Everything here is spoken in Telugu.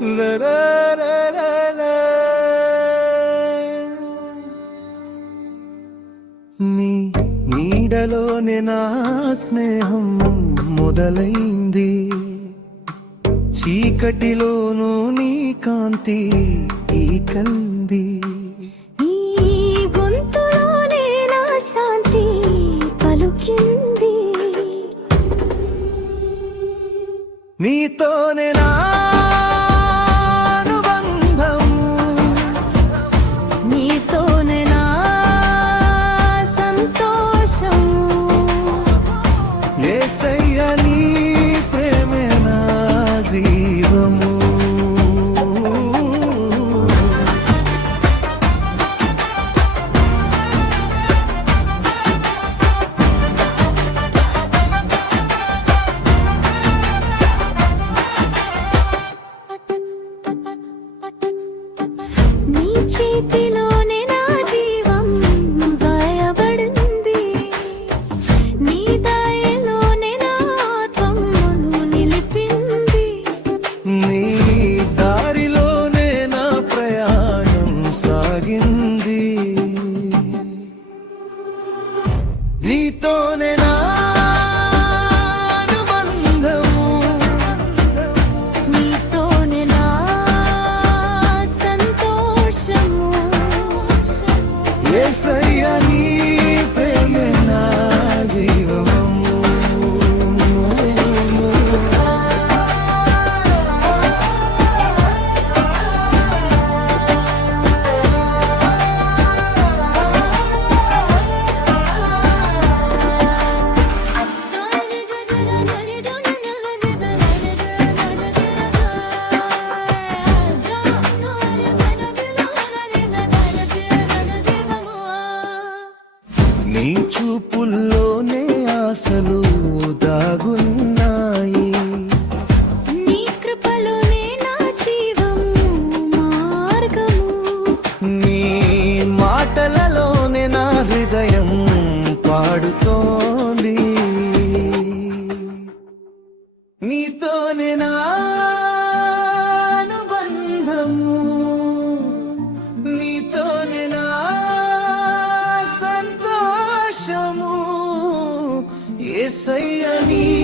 నీ నీడలోనే నా స్నేహం మొదలైంది. చీకటిలోనూ నీ కాంతి ఈ కంది గొంతులోనే నా శాంతి పలుకింది. నీతోనే నా చేతిలోనే నా జీవం గాయపడింది నీ దయలోనే నా ఆత్మను నిలిపింది. నీ నీ చూపుల్లోనే ఆశలు దాగున్నాయి say i need